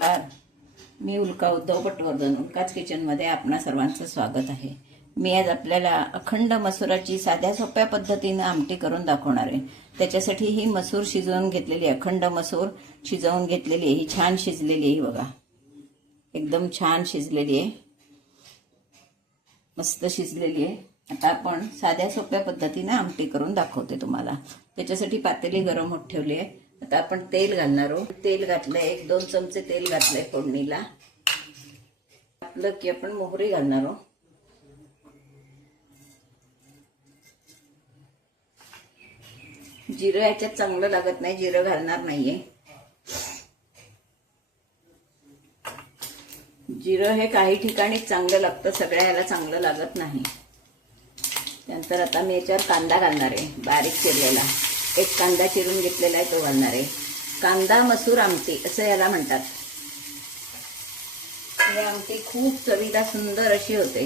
मी उल्का उद्धव पटवर्धन उल्काच किचनमध्ये आपणा सर्वांचं स्वागत आहे। मी आज आपल्याला अखंड मसुराची साध्या सोप्या पद्धतीने आमटी करून दाखवणार आहे। त्याच्यासाठी ही मसूर शिजवून घेतलेली, अखंड मसूर शिजवून घेतलेली आहे। ही छान शिजलेली आहे बघा, एकदम छान शिजलेली आहे, मस्त शिजलेली आहे। आता आपण साध्या सोप्या पद्धतीने आमटी करून दाखवते तुम्हाला। त्याच्यासाठी पातेली गरम होत ठेवली आहे। आता आपण तेल घालणार आहोत। तेल घातलंय, 1-2 चमचे तेल घातलंय फोडणीला। घातलं की आपण मोहरी घालणार आहोत। जिरं याच्यात चांगलं लागत नाही, जिरं घालणार नाहीये। जिरं हे काही ठिकाणी चांगलं लागतं, सगळ्या याला चांगलं लागत नाही। त्यानंतर आता मी याच्यावर कांदा घालणार आहे, बारीक चिरलेला। एक कांदा चिरून घेतलेला आहे, तो घालणार आहे। कांदा मसूर आमटी असं याला म्हणतात। ही आमटी खूप चवीला सुंदर अशी होते।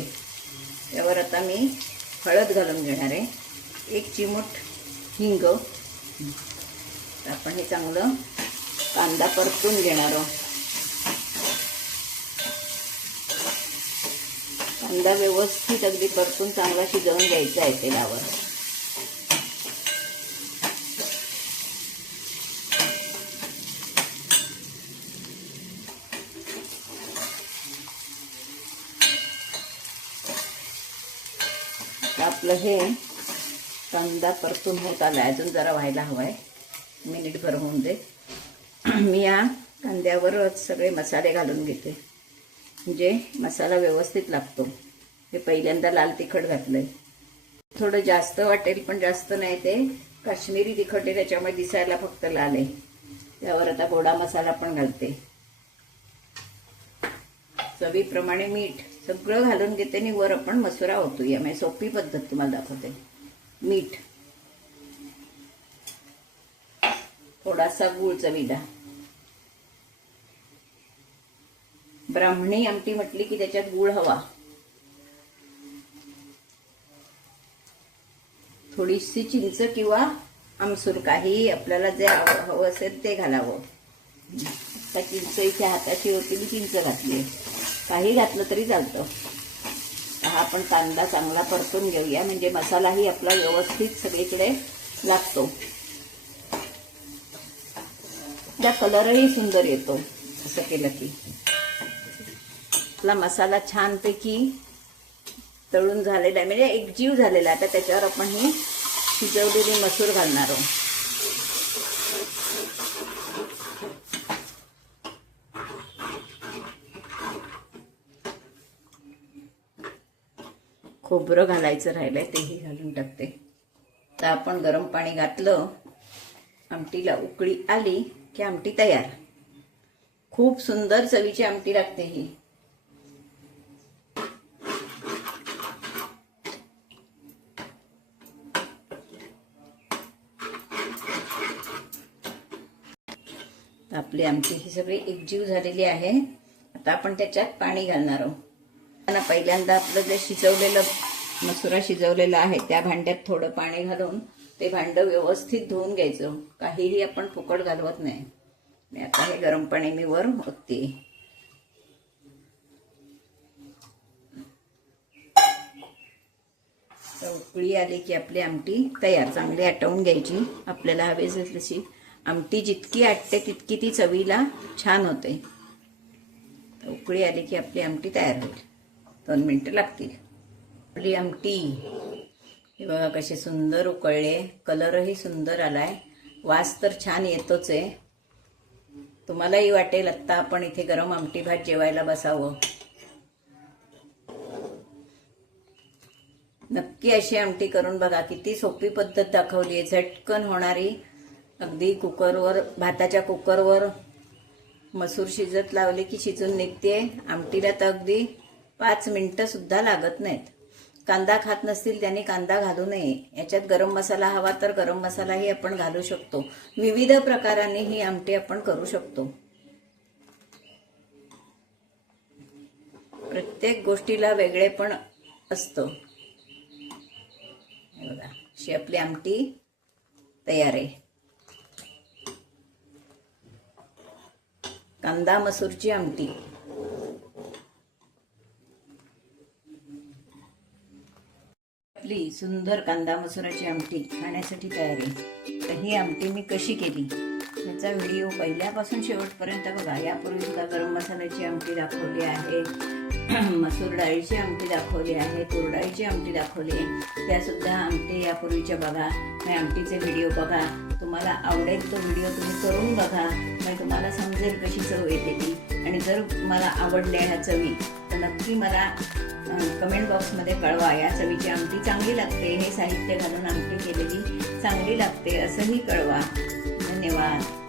यावर आता मी हळद घालून घेणार आहे, 1 चिमूट हिंग। आपण हे चांगलं कांदा परतून घेणार आहोत। कांदा व्यवस्थित अगदी परतून चांगला शिजवून घ्यायचा आहे तेलावर। आपलं हे कांदा परतून होत आला, अजून जरा व्हायला हवाय, मिनिटभर होऊन दे। मी या कांद्यावरच सगळे मसाले घालून घेते, म्हणजे मसाला व्यवस्थित लागतो। हे पहिल्यांदा लाल तिखट घातलंय, थोडं जास्त वाटेल पण जास्त नाही, ते काश्मीरी तिखट आहे त्याच्यामुळे दिसायला फक्त लाल आहे। त्यावर आता गोडा मसाला पण घालते, चवीप्रमाणे मीठ सगळं घालून घेते आणि वर आपण मसुरा होतो। यामुळे सोपी पद्धत तुम्हाला दाखवते। मीठ, थोडासा गूळ चवीला। ब्राह्मणी आमटी म्हटली की त्याच्यात गूळ हवा। थोडीशी चिंच किंवा आमसूल, काही आपल्याला जे हवं असेल ते घालावं। आता चिंच इथे हाताची होती, मी चिंच घातली, काही घातलं तरी चालतं। हा आपण कांदा चांगला परतून घेऊया, म्हणजे मसालाही आपला व्यवस्थित सगळीकडे लागतो। त्या कलरही सुंदर येतो असं केलं की। आपला मसाला छानपैकी तळून झालेला आहे, म्हणजे एकजीव झालेला आहे। आता त्याच्यावर आपण ही शिजवलेली मसूर घालणार आहोत। खोबरं घालायचं राहिलंय, तेही घालून टाकते। तर आपण गरम पाणी घातलं, आमटीला उकळी आली की आमटी तयार। खूप सुंदर चवीची आमटी लागते ही। आपली आमटी ही सगळी एकजीव झालेली आहे। आता आपण त्याच्यात पाणी घालणार आहोत। पहिल्यांदा आपलं जे शिजवलेलं मसुरा शिजवलेला आहे त्या भांड्यात थोडं पाणी घालून ते भांडं व्यवस्थित धुवून घ्यायचं। काहीही आपण फुकट घालवत नाही। मी आता हे गरम पाणी मी वर ओतते। उकळी आली की आपली आमटी तयार। चांगली आटवून घ्यायची, आपल्याला हवी तशी। आमटी जितकी आटते तितकी ती चवीला छान होते। उकळी आली की आपली आमटी तयार होईल, 2 मिनिटं लागतील। आपली आमटी हे बघा कशी सुंदर उकळले, कलरही सुंदर आलाय, वास तर छान येतोच आहे। तुम्हालाही वाटेल आत्ता आपण इथे गरम आमटी भात जेवायला बसावं। नक्की अशी आमटी करून बघा, किती सोपी पद्धत दाखवली आहे, झटकन होणारी। अगदी कुकरवर, भाताच्या कुकरवर मसूर शिजत लावली की शिजून निघते। आमटीला तर अगदी 5 मिनिटं सुद्धा लागत नाहीत। कांदा खात नसतील त्यांनी कांदा घालू नये। याच्यात गरम मसाला हवा तर गरम मसालाही आपण घालू शकतो। विविध प्रकारांनी ही आमटी आपण करू शकतो। प्रत्येक गोष्टीला वेगळेपण असतं। बघा अशी आपली आमटी तयार आहे। कांदा मसूरची आमटी. आपली सुंदर कांदा मसुराची आमटी खाण्यासाठी तयार आहे. तर ही आमटी मी कशी केली याचा व्हिडिओ पहिल्यापासून शेवटपर्यंत बघा. यापूर्वी सुद्धा गरम मसाल्याची आमटी दाखवली आहे, मसूर डाळीची आमटी दाखवली आहे, तूर डाळीची आमटी दाखवली आहे. त्यासुद्धा आमटी यापूर्वीच्या बघा. मी आमटीचे व्हिडिओ बघा, तुम्हाला आवडेल तो व्हिडिओ तुम्ही करून बघा, मग तुम्हाला समजेल कशी चव येते ती. आणि जर मला आवडल्या ह्या चवी तर नक्की मला कमेंट बॉक्समध्ये कळवा. या चवीची आमटी चांगली लागते, हे साहित्य घालून आमटी केलेली चांगली लागते असंही कळवा. धन्यवाद.